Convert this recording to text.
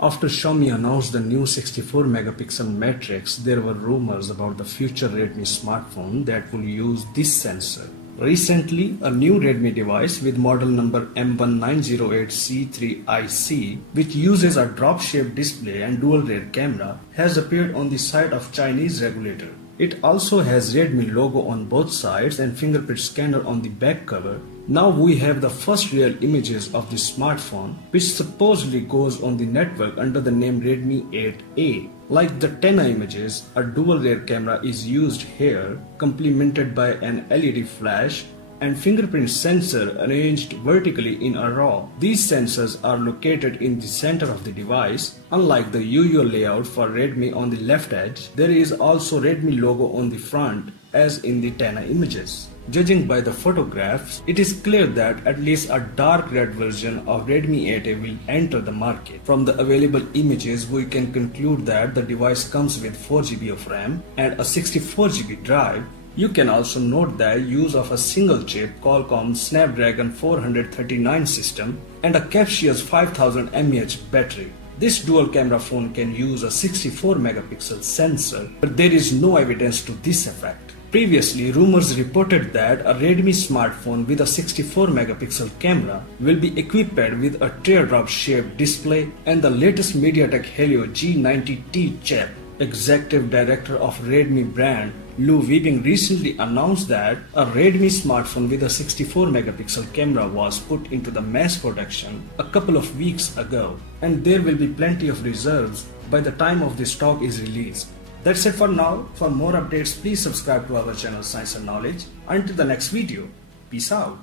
After Xiaomi announced the new 64 megapixel matrix, there were rumors about the future Redmi smartphone that will use this sensor. Recently, a new Redmi device with model number M1908C3IC, which uses a drop-shaped display and dual rear camera, has appeared on the site of Chinese regulator. It also has Redmi logo on both sides and fingerprint scanner on the back cover. Now we have the first real images of the smartphone, which supposedly goes on the network under the name Redmi 8A. Like the 10 images, a dual rear camera is used here, complemented by an LED flash and fingerprint sensor arranged vertically in a row. These sensors are located in the center of the device. Unlike the usual layout for Redmi on the left edge, there is also Redmi logo on the front as in the 10 images. Judging by the photographs, it is clear that at least a dark red version of Redmi 8A will enter the market. From the available images, we can conclude that the device comes with 4GB of RAM and a 64GB drive. You can also note the use of a single chip Qualcomm Snapdragon 439 system and a capacious 5000 mAh battery. This dual camera phone can use a 64 megapixel sensor, but there is no evidence to this effect. Previously, rumors reported that a Redmi smartphone with a 64 megapixel camera will be equipped with a teardrop shaped display and the latest MediaTek Helio G90T chip. Executive Director of Redmi brand Lu Weibing recently announced that a Redmi smartphone with a 64 megapixel camera was put into the mass production a couple of weeks ago, and there will be plenty of reserves by the time of the stock is released. That's it for now. For more updates, please subscribe to our channel Science and Knowledge. Until the next video, peace out.